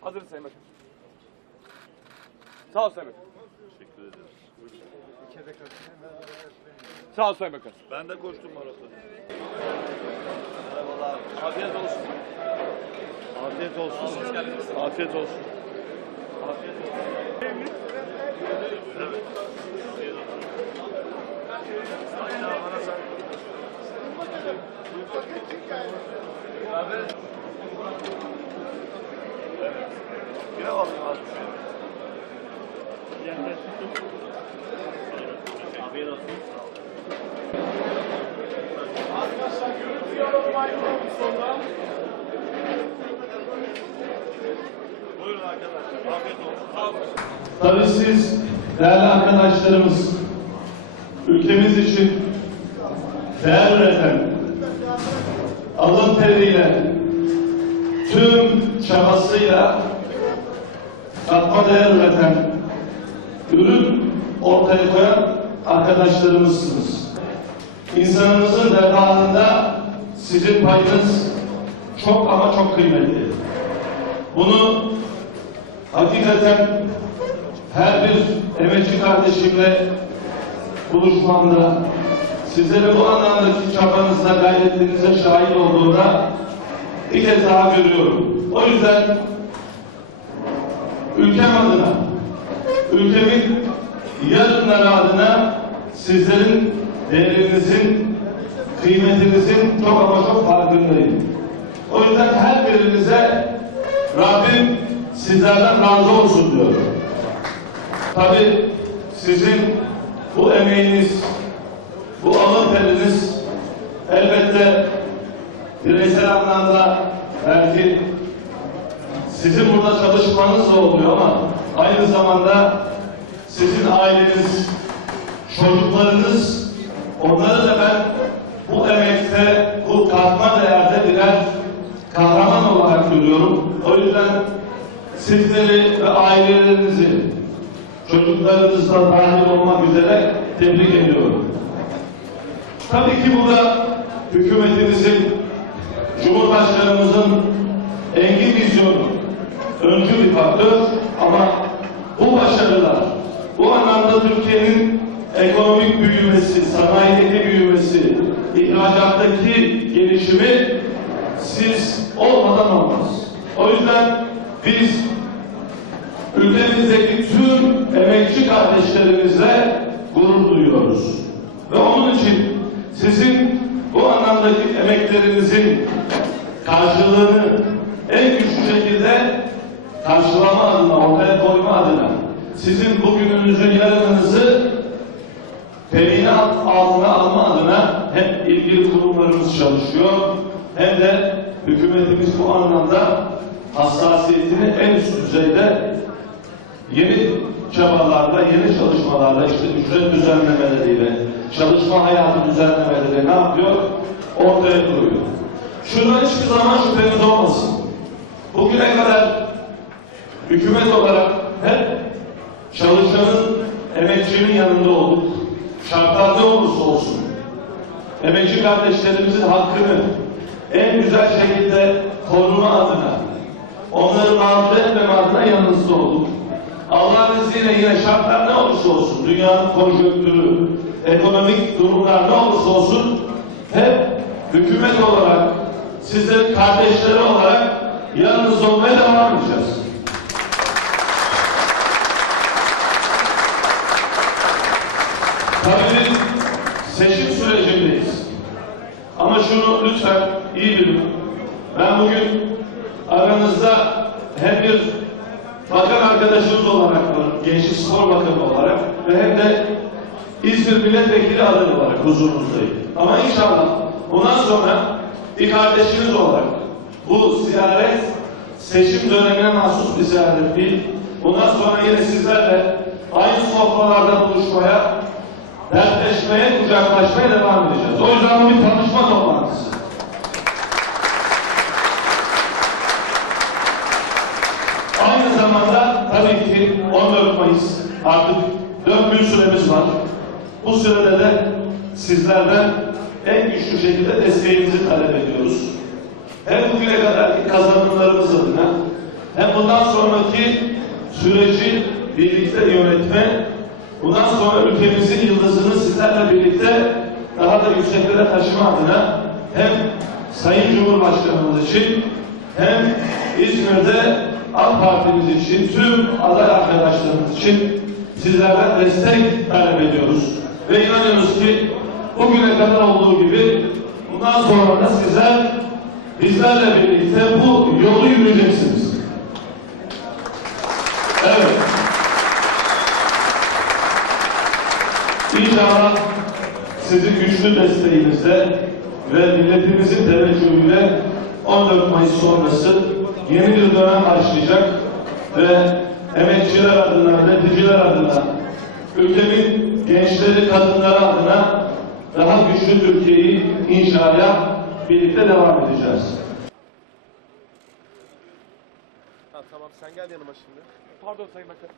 Hazırız Sayın Bakan. Sağ ol Sayın Bakan. Teşekkür ederim. Sağ ol Sayın Bakan. Ben de koştum maratonu. Merhabalar. Afiyet olsun. Afiyet olsun. Afiyet olsun. Afiyet olsun. Evet. Abi, bana sen- Abi. Evet. Olun. Tabii siz değerli arkadaşlarımız ülkemiz için değer üreten alın teriyle tüm çabasıyla katma değer üreten ürün ortaya koyan arkadaşlarımızsınız. İnsanımızın refahında sizin payınız çok ama çok kıymetli. Bunu hakikaten her bir emekçi kardeşimle buluşmamda sizlere bu anlamdaki çabanızla gayretlerinize şahit olduğumda bir kez daha görüyorum. O yüzden ülkem adına, ülkemin yarınları adına sizlerin değerinizin, kıymetinizin çok ama çok farkındayım. O yüzden her birinize Rabbim sizlerden razı olsun diyorum. Tabi sizin bu emeğiniz, bu alın teriniz elbette bireysel anlamda belki sizin burada çalışmanız da oluyor ama aynı zamanda sizin aileniz, çocuklarınız onları da ben bu emekte, bu katma değerde birer kahraman olarak görüyorum. O yüzden sizleri ve ailelerinizi çocuklarınızla dahil olmak üzere tebrik ediyorum. Tabii ki burada hükümetimizin, Cumhurbaşkanımızın engin vizyonu öncü bir faktör ama bu başarılar, bu anlamda Türkiye'nin ekonomik büyümesi, sanayideki büyümesi, ihracattaki gelişimi siz olmadan olmaz. O yüzden biz ülkemizdeki tüm emekçi kardeşlerimizle gurur duyuyoruz. Ve onun için sizin bu anlamdaki emeklerinizin karşılığını en güçlü şekilde karşılama adına, ortaya koyma adına sizin bugününüzü, yarınınızı temini altına alma adına hem ilgili kurumlarımız çalışıyor hem de hükümetimiz bu anlamda hassasiyetini en üst düzeyde yeni çabalarla, yeni çalışmalarla, işte ücret düzenlemeleriyle, çalışma hayatı düzenlemeleriyle ne yapıyor? Ortaya koyuyor. Şundan hiçbir zaman şüpheniz olmasın. Bugüne kadar hükümet olarak hep çalışanın, emekçinin yanında olduk. Şartlar ne olursa olsun. Emekçi kardeşlerimizin hakkını en güzel şekilde koruma adına, onları mağdur etmeme adına yanınızda olduk. Allah'ın izniyle yine şartlar ne olursa olsun, dünyanın konjonktürü, ekonomik durumlar ne olursa olsun, hep hükümet olarak, sizlerin kardeşleri olarak yanınızda olmaya devam edeceğiz. Tabii biz seçim sürecindeyiz. Ama şunu lütfen iyi bilin. Ben bugün aranızda hem bir bakan arkadaşımız olarak var, Gençlik Spor Bakanı olarak ve hem de İzmir Milletvekili adayı olarak huzurunuzdayım. Ama inşallah bundan sonra bir kardeşiniz olarak bu ziyaret seçim dönemine mahsus bir ziyaret değil. Bundan sonra yine sizlerle kucaklaşmaya devam edeceğiz. O yüzden bir tanışma toplantısı. Aynı zamanda tabii ki 14 Mayıs artık 4 gün süremiz var. Bu sürede de sizlerden en güçlü şekilde desteğinizi talep ediyoruz. Hem bugüne kadarki kazanımlarımız adına hem bundan sonraki süreci birlikte yönetme, bundan sonra ülkemizin daha da yükseklere taşıma adına hem Sayın Cumhurbaşkanımız için hem İzmir'de AK Partimiz için, tüm aday arkadaşlarımız için sizlerden destek talep ediyoruz. Ve inanıyoruz ki bugüne kadar olduğu gibi bundan sonra da sizler bizlerle birlikte bu yolu yürüyeceksiniz. Evet. İnşallah sizin güçlü desteğinizle ve milletimizin teveccühüyle 14 Mayıs sonrası yeni bir dönem başlayacak ve emekçiler adına, üreticiler adına, ülkemin gençleri, kadınları adına daha güçlü Türkiye'yi inşaya birlikte devam edeceğiz. Ha, tamam sen gel yanıma şimdi. Pardon Sayın Bakan.